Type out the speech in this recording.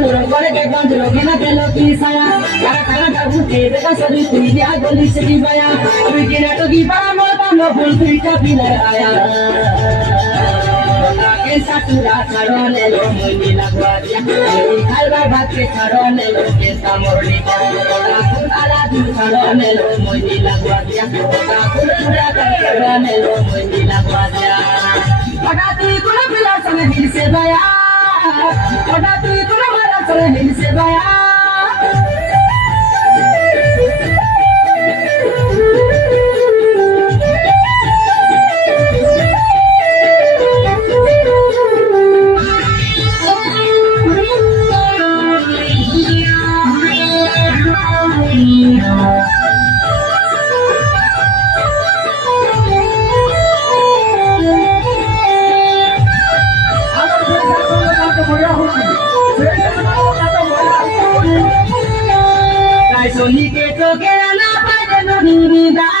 Manuro gore ke bandro gina ke lo pisaya Kara kara ka bute de ka sari tui dia goli se di baya Tui gina to gi para mo ta no phul tui ka pilaya के साथुरा छड़ने लो मुनी लगवादिया खालवा भात के छड़ने लो के सामोली कुलाला दूध छड़ने लो मुनी लगवादिया कुलपुरा छड़ने लो मुनी लगवादिया पटाती कुला पिला संग हिल से गया पटाती कुला मारा संग हिल से गया So니 ke to ke na pa de no ni da